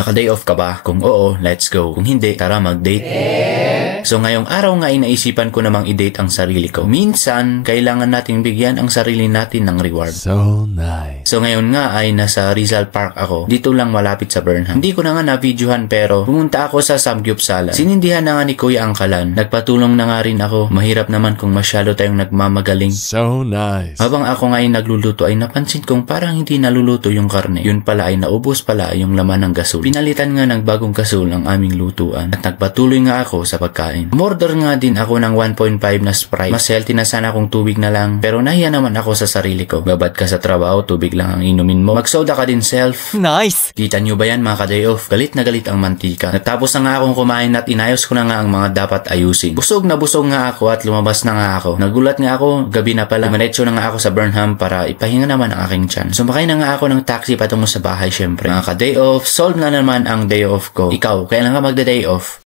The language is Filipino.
Naka-day off ka ba? Kung oo, let's go. Kung hindi, tara mag-date. So ngayong araw nga ay naisipan ko namang i-date ang sarili ko. Minsan, kailangan nating bigyan ang sarili natin ng reward. So nice. So ngayon nga ay nasa Rizal Park ako. Dito lang malapit sa Burnham. Hindi ko na nga na-videohan pero pumunta ako sa Samgyupsalan. Sinindihan na nga ni Kuya ang kalan. Nagpatulong na nga rin ako. Mahirap naman kung masyado tayong nagmamagaling. So nice. Habang ako nga ay nagluluto ay napansin kong parang hindi naluluto yung karne. Yun pala ay naubos pala yung laman ng gasol. Pinalitan nga ng bagong gasol ang aming lutuan at nagpatuloy nga ako sa pagkain. Umorder nga din ako ng 1.5 na Sprite. Mas healthy na sana kung tubig na lang pero nahiya naman ako sa sarili ko. Babad ka sa trabaho, tubig lang ang inumin mo. Magsoda ka din self. Nice! Kita nyo ba yan mga ka-day off? Galit na galit ang mantika. Natapos na nga akong kumain at inayos ko na nga ang mga dapat ayusin. Busog na busog nga ako at lumabas na nga ako. Nagulat nga ako, gabi na pala. Dumiretso na nga ako sa Burnham para ipahinga naman ang aking tiyan. Sumakay na nga ako ng taxi patungo sa bahay syempre. Mga ka-day off, solve na naman ang day off ko. Ikaw, kailan ka magda-day off?